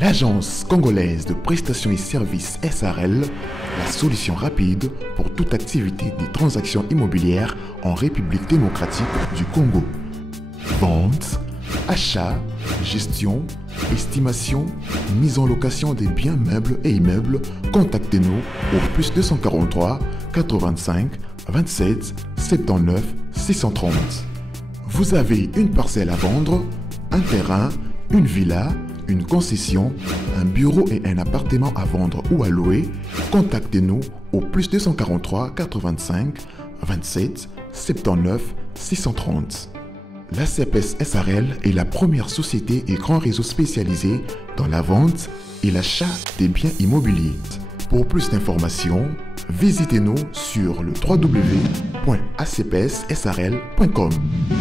L'agence congolaise de prestations et services SARL, la solution rapide pour toute activité des transactions immobilières en République démocratique du Congo. Vente, achat, gestion, estimation, mise en location des biens meubles et immeubles, contactez-nous au plus 243 85 27 79 630. Vous avez une parcelle à vendre, un terrain, une villa, une concession, un bureau et un appartement à vendre ou à louer, contactez-nous au plus 243 85 27 79 630. La CPS SARL est la première société et grand réseau spécialisé dans la vente et l'achat des biens immobiliers. Pour plus d'informations, visitez-nous sur le www.acpssarl.com.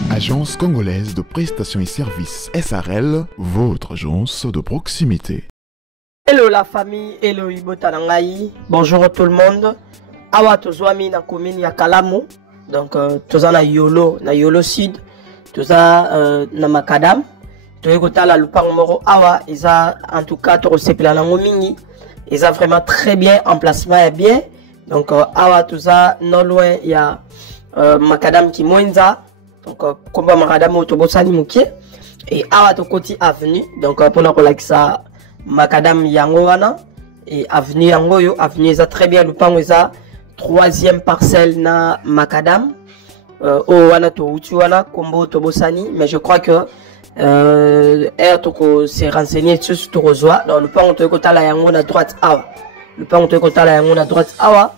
Agence congolaise de prestations et services SARL, votre agence de proximité. Hello la famille, hello Ibotanangaï, bonjour tout le monde. Awa tozwami na commune ya Kalamu, donc toza na Yolo Sud, toza na Makadam. Toyekotala lupango moro awa, isa en tout cas torosepela nango mingi. Ils ont vraiment très bien, emplacement est bien. Donc, awa tout ça, non loin, il y a Makadam Kimwenza. Donc, comme Makadam Otobosani Mouké. Et awa to koti avenue. Donc, pour nous ça Makadam Yangoana. Et avenue Yangoyo, avenue, ils ont très bien, le pan, ils ont troisième parcelle na Makadam. Wana to Utuana, Kombo Tobosani. Mais je crois que Toko s'est renseigné sur ce Torozoa. Dans le pan on te kota la yango na droite awa. Le pan on te kota la yango na droite awa.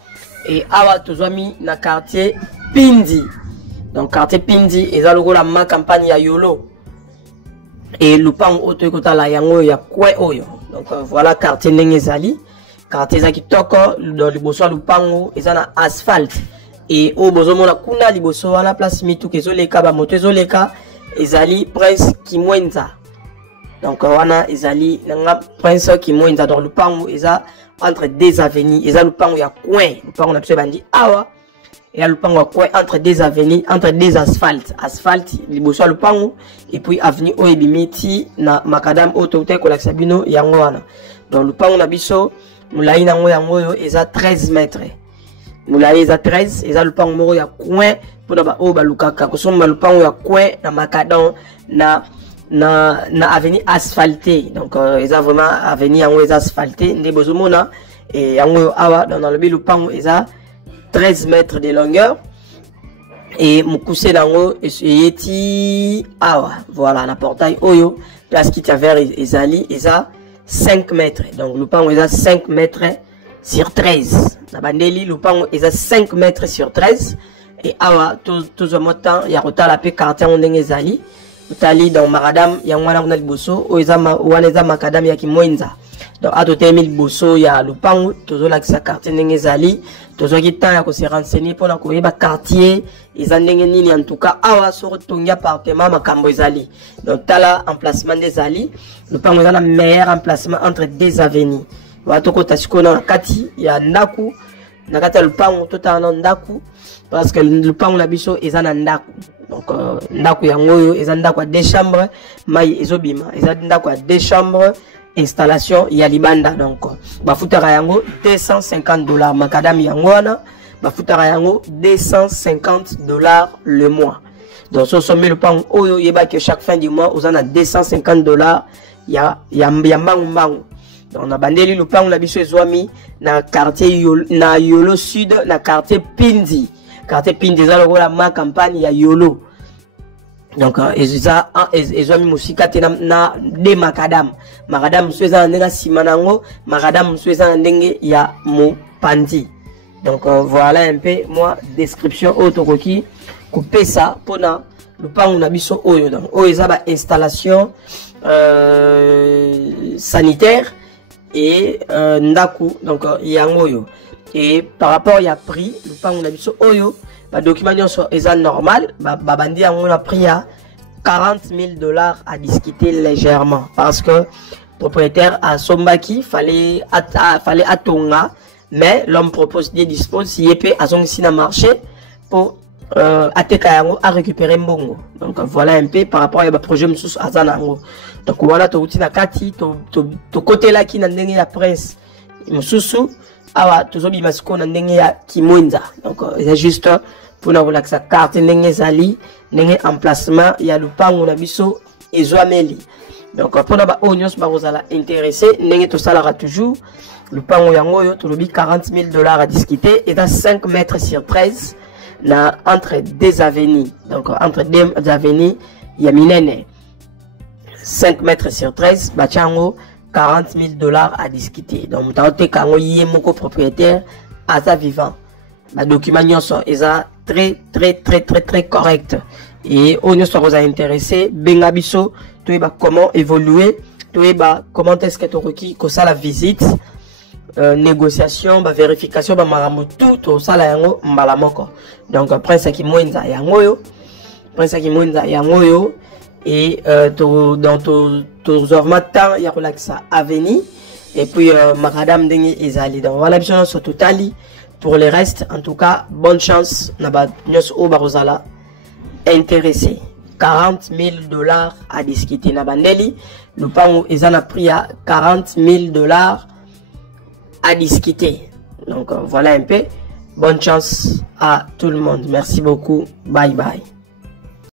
Et awa tozwami na quartier Pindi. Donc quartier Pindi eza logo la ma campagne ya Yolo. Et le pan on te kota la yango ya kwe oyo. Donc voilà quartier ndenge ezali. Quartier za kitoko dans liboso lupango eza na asphalte. Et au bozomo na kuna liboso wana place mitu kezoleka ba moto ezoleka. Ezali Prince Kimwenza. Donc wana ezali nanga Prince Kimwenza dans le pango eza entre deux avenues, eza le pango ya coin, le pango na pse bandi awa et le pango ya coin entre deux avenues, entre deux asphaltes, asphalte liboso le pango et puis avenue Oebimeti na Makadam Otote ko laksabino yango wana. Dans le pango na biso mulai nango yango yo eza 13 mètres. Mulai eza 13, eza le pango moro ya coin pour ba o ba lukaka ko somba le pango ya coin na Makadam na avenue asphaltée. Donc eza vraiment avenue yango eza asphaltée nde bozomona et yango awa dans le lupango eza 13 mètres de longueur et mukuse nango yeti awa voilà na portail oyo place qui vers ezali eza 5 mètres. Donc lupango eza 5 mètres sur 13. Na bandeli lupango eza 5 mètres sur 13 et awa tout motan ya rotala pe quartier ndenge ezali utali dans Makadam yangwana kuna liboso oizama waneza Makadam ya Kimwenza. Donc à côté mil boso ya lupango tozo la sa quartier ndenge ezali tozo kita ya ko se renseigner pour na ko yeba quartier ezandenge nini en tout cas awa so tongia appartement makambo ezali. Donc tala emplacement des ali lupango eza na meilleur emplacement entre deux avenues. Watoko tasiko na kati ya ndaku na kati ya lupango totana ndaku parce que lupango na biso eza na ndaku. Donc ndaku yango yo eza ndaku à deux chambres mai ezobima eza ndaku à deux chambres installation ya libanda. Donc bafutaka yango $250 Makadam yango wana bafutaka yango $250 le mois. Donc so sommet le pan oyo yeba que chaque fin du mois aux a $250 ya mbangu. Donc on a bandeli le pan la biso ezwami na quartier Yolo Sud na quartier Pindi. Quartier Pindi za lokola ma campagne ya Yolo. Donc ezwami musika te na de Makadam. Makadam sweza ndenge simanango, Makadam sweza ndenge ya Mopandi. Donc voilà un peu moi description autoroki couper ça pour na le pan na biso oyo. Donc oyo za ba installation sanitaire et ndaku donc yango yo. Et par rapport à prix le pan na biso oyo ba document nyonso eza normal bandi yango na prix à $40,000 à discuter légèrement parce que propriétaire à Sombaki fallait atonga mais l'homme propose des dispose si épée à son marché pour à récupérer mbongo. Donc voilà un peu par rapport à projet msus azanango. Donc voilà to uti na kati to côté là qui na ndenge ya prince msusu awa tozobi masiko na ndenge ya kimwenza. Donc c'est juste pour na relaxa carte ndenge zali ndenge emplacement ya lupango na biso ezwameli. Donc pour na ba onyos ba rozala intéressé ndenge to salara toujours lupango yango yo tolobi $40,000 à discuter et dans 5 mètres sur 13 na entre deux avenues. Donc entre deux avenues il y a minene 5 mètres sur 13 bachango $40,000 à discuter. Donc taote kango yemoko propriétaire à sa vivant. Ma document nyonso eza très correct. Et on nous soit intéressé benga biso to eba comment évoluer, to eba comment est-ce que tu requis que ça la visite, négociation, ba vérification, ba maramu tout ça la yango mbala moko. Donc après ça qui mwenza yango yo, et dans to matin il y a relaxa avenue et puis madame dengi ezali. Donc voilà bien sur totali pour les restes. En tout cas bonne chance na ba nyos o barozala intéressé. $40,000 à discuter na bandeli le pango ezana prix à $40,000 à discuter. Donc voilà un peu. Bonne chance à tout le monde. Merci beaucoup. Bye bye.